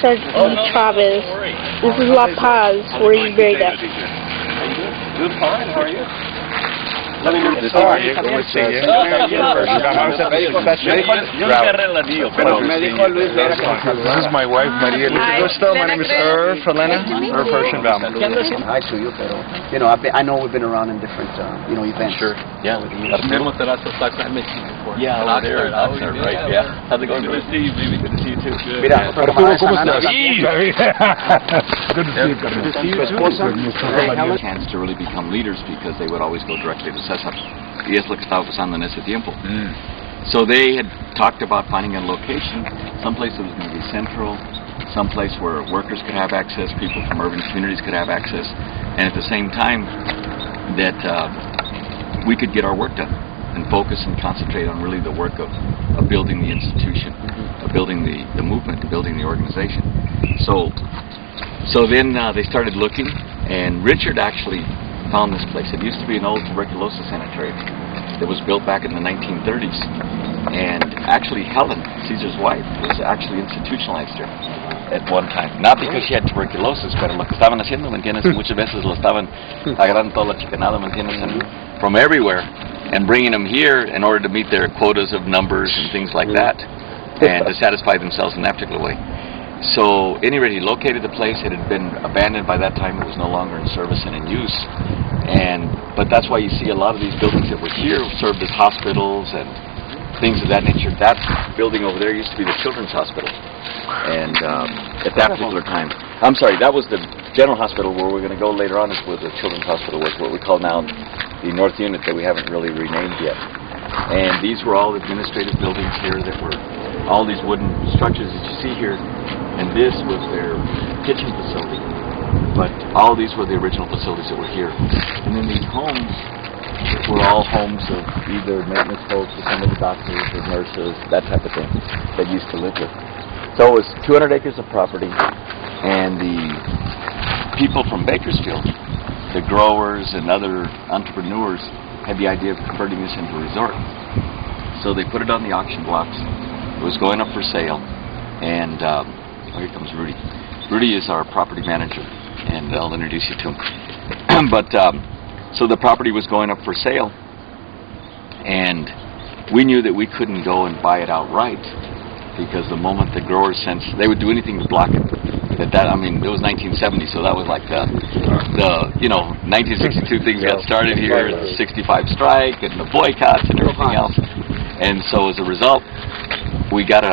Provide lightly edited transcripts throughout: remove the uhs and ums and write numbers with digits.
Sergeant Chavez. This is La Paz, where he's buried at. Good, fine. How are you? Me dijo el Luis Vera. This is my wife, Maria. My name is Helena. Hirschenbaum. Hi to you, pero you know, I know we've been around in different events. Sure. Yeah. Yeah, over there. Right. Yeah. How's it going? Good to see you, baby. Good to see you too. Mira, Arturo, ¿cómo estás? Good to see you. Good to see you too. They had a chance to really become leaders because they would always go directly to Cesar. Y es lo que estaba pasando en ese tiempo. So they had talked about finding a location, someplace that was going to be central, someplace where workers could have access, people from urban communities could have access, and at the same time that we could get our work done and focus and concentrate on really the work of building the institution, of building the movement, building the organization. So then they started looking, and Richard actually found this place. It used to be an old tuberculosis sanitarium that was built back in the 1930s, and actually Helen, Cesar's wife, was actually institutionalized here at one time. Not because she had tuberculosis, pero lo que estaban haciendo, ¿me entiendes? Muchas veces lo estaban agarrando toda la chicanada, ¿me entiendes? And from everywhere, and bringing them here in order to meet their quotas of numbers and things like that, and to satisfy themselves in that particular way. So, anyway, he located the place. It had been abandoned by that time. It was no longer in service and in use. But that's why you see a lot of these buildings that were here served as hospitals and things of that nature. That building over there used to be the Children's Hospital. And at that particular time, I'm sorry, that was the General Hospital. Where we're going to go later on is where the Children's Hospital was, what we call now the North Unit that we haven't really renamed yet. And these were all administrative buildings here that were all these wooden structures that you see here. And this was their kitchen facility. But all these were the original facilities that were here. And then these homes were all homes of either maintenance folks or some of the doctors or nurses, that type of thing, that used to live here. So it was 200 acres of property, and the people from Bakersfield, the growers and other entrepreneurs, had the idea of converting this into a resort. So they put it on the auction blocks. It was going up for sale, and here comes Rudy. Rudy is our property manager, and I'll introduce you to him. But so the property was going up for sale, and we knew that we couldn't go and buy it outright, because the moment the growers sensed, they would do anything to block it. I mean, it was 1970, so that was like the 1962 things got started here, the 65 strike, and the boycotts and everything else. And so as a result, we got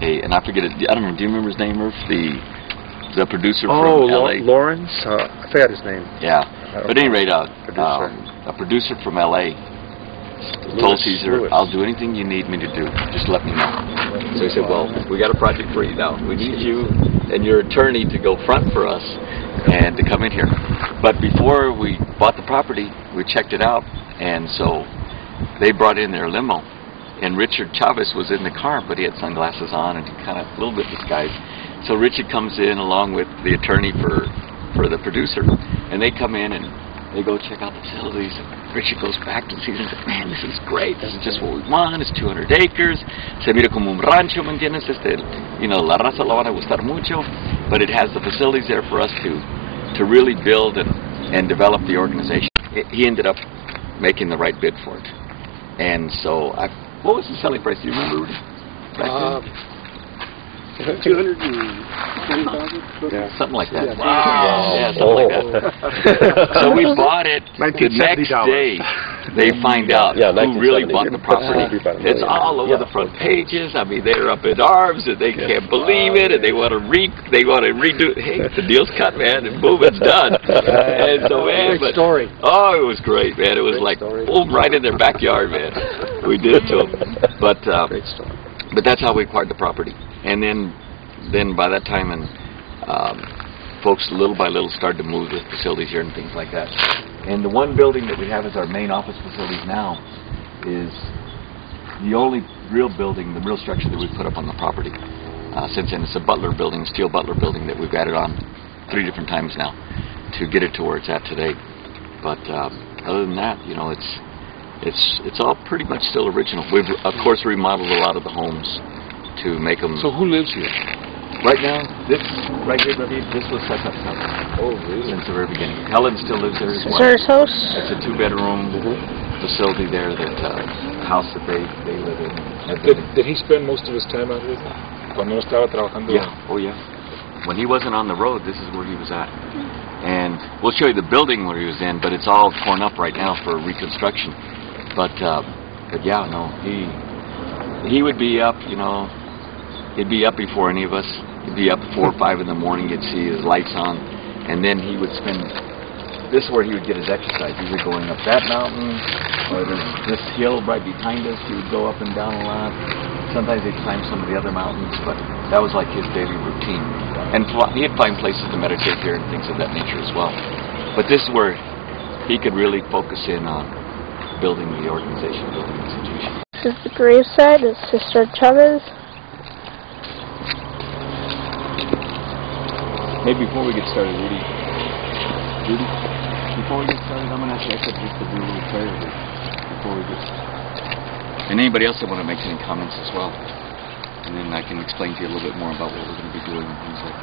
and I forget it, I don't know, do you remember his name, Murph? The producer from L.A.? Lawrence? I forgot his name. Yeah. But at any rate, a producer from L.A. told Cesar, I'll do anything you need me to do. Just let me know. So he said, well, we got a project for you now. We need you and your attorney to go front for us and to come in here. But before we bought the property, we checked it out. And so they brought in their limo. And Richard Chavez was in the car, but he had sunglasses on and he kind of a little bit disguised. So Richard comes in along with the attorney for the producer, and they come in and they go check out the facilities. And Richard goes back to Cesar and says, man, this is great. This is just what we want. It's 200 acres. Se mira como un rancho, ¿me entiendes? La raza la van a gustar mucho, but it has the facilities there for us to really build and develop the organization. He ended up making the right bid for it. And so what was the selling price? Do you remember, Rudy? Back then? 220,000? Yeah. Something like that. Wow. Yeah, something like that. So we bought it. The next day, they find out who really bought the property. It's all over the front pages. I mean, they're up in arms, and they can't believe it, and they want to redo it. Hey, the deal's cut, man, and boom, it's done. And so, man, Great story. Oh, it was great, man. It was like, boom, right in their backyard, man. We did it to them. But that's how we acquired the property. And then by that time, folks little by little started to move the facilities here and things like that. And the one building that we have as our main office facilities now is the only real building, the real structure that we put up on the property. Since then, it's a Butler building, steel Butler building that we've added on 3 different times now to get it to where it's at today. But other than that, it's all pretty much still original. We've of course remodeled a lot of the homes to make them. So who lives here? Right now, this right here, brother, this was Cesar's house. Oh, really? Since the very beginning. Helen still lives there as well. Cesar's house? It's a 2-bedroom facility there, that house that they live in. Did he spend most of his time out here? Cuando no estaba trabajando? Yeah, oh yeah. When he wasn't on the road, this is where he was at. And we'll show you the building where he was in, but it's all torn up right now for reconstruction. But yeah, no, he would be up, you know, he'd be up before any of us. He'd be up at 4 or 5 in the morning. You'd see his lights on, and then he would spend. This is where he would get his exercise. Either going up that mountain, or there's this hill right behind us. He would go up and down a lot. Sometimes he'd climb some of the other mountains, but that was like his daily routine. And he'd find places to meditate here and things of that nature as well. But this is where he could really focus in on building the organization, building the institution. This is the graveside of Sister Chavez. Maybe before we get started, Rudy, before we get started, I'm going to ask Hector just to do a little prayer before we get started. And anybody else that want to make any comments as well. And then I can explain to you a little bit more about what we're going to be doing and things like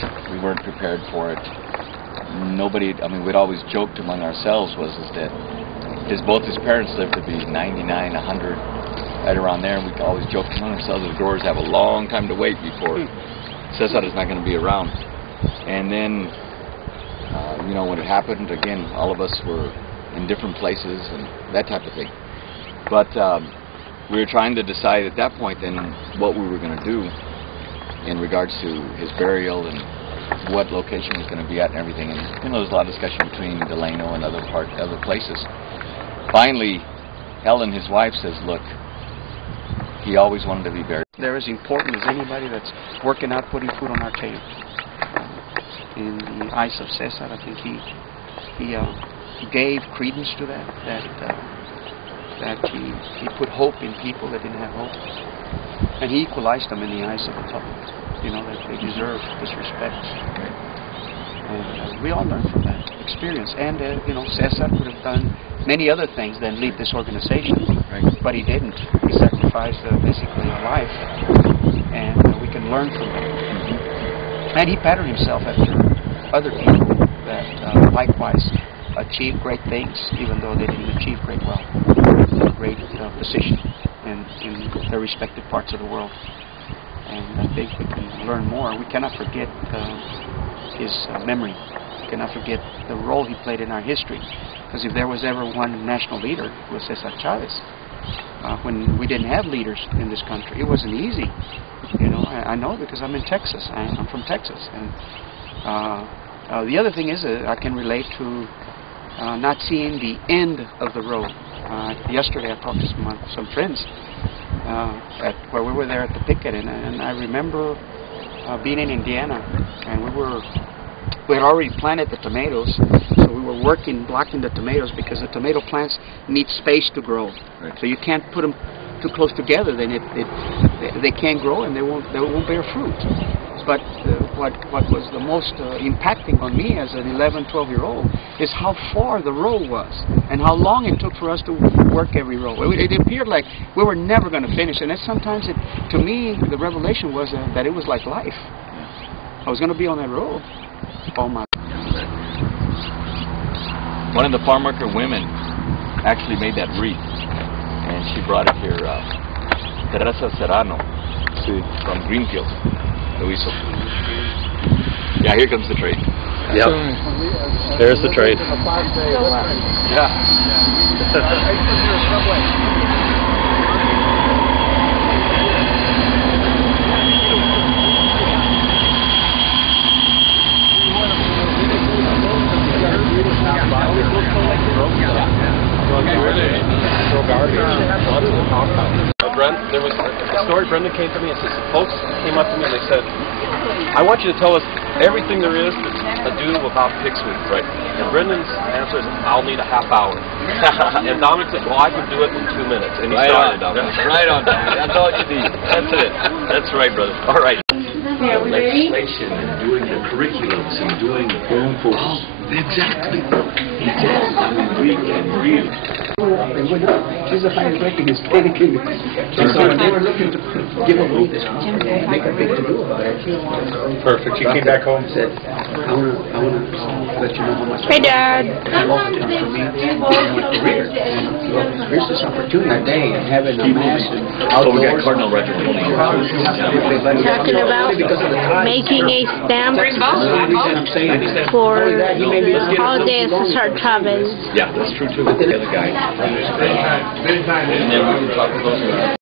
that. We weren't prepared for it. Nobody, I mean, we'd always joked among ourselves is that both his parents lived to be 99, 100, right around there, and we always joked among ourselves that the growers have a long time to wait before Cesar is not going to be around. And then, you know, when it happened, again, all of us were in different places and that type of thing. But we were trying to decide at that point then what we were going to do in regards to his burial and what location was going to be at and everything. And you know, there was a lot of discussion between Delano and other places. Finally, Helen, his wife, says, look, he always wanted to be buried. They're as important as anybody that's working out, putting food on our table. In the eyes of Cesar, I think he gave credence to that he put hope in people that didn't have hope, and he equalized them in the eyes of the public. You know, that they deserve this respect, and we all learn from that experience. And you know, Cesar could have done many other things than lead this organization, but he didn't. He sacrificed basically a life, and we can learn from that. And he patterned himself after other people that likewise achieved great things, even though they didn't achieve great wealth or great position in their respective parts of the world. And I think we can learn more. We cannot forget his memory. We cannot forget the role he played in our history. Because if there was ever one national leader, it was Cesar Chavez. When we didn't have leaders in this country, it wasn't easy. You know, I know because I'm in Texas. I'm from Texas. And the other thing is I can relate to not seeing the end of the road. Yesterday I talked to some friends where we were there at the picket, and I remember being in Indiana, and we had already planted the tomatoes, so we were blocking the tomatoes because the tomato plants need space to grow. Right. So you can't put them too close together, then they can't grow and they won't bear fruit. But what was the most impacting on me as an 11, 12-year-old is how far the row was and how long it took for us to work every row. It appeared like we were never going to finish, and sometimes to me, the revelation was that it was like life. I was going to be on that road all my life. One of the farm worker women actually made that wreath, and she brought it here, Teresa Serrano, from Greenfield. Luiso. Yeah, here comes the trade. Yep. There's the trade. Yeah. There was a story. Brendan came to me and says, folks came up to me and they said, I want you to tell us everything there is to do about pig sweep, right? And Brendan's answer is, I'll need a half hour. And Dominic said, well, I can do it in 2 minutes. And he started, Dominic. Right on, Dominic. That's all you need. That's it. That's right, brother. All right. Yeah, legislation and doing the curriculums and doing Exactly. We can really. She's the highest ranking in state. So they were looking to give away this, make a big to-do about it. Perfect. You came back home. Said, I want to let you know how much. Hey, Dad. Business opportunity a day and having a mass and So we got outdoors. Cardinal Regiment. Talking about making a stamp for holiday of Cesar Chavez. Yeah, that's true too. The other guy. And then we were talking about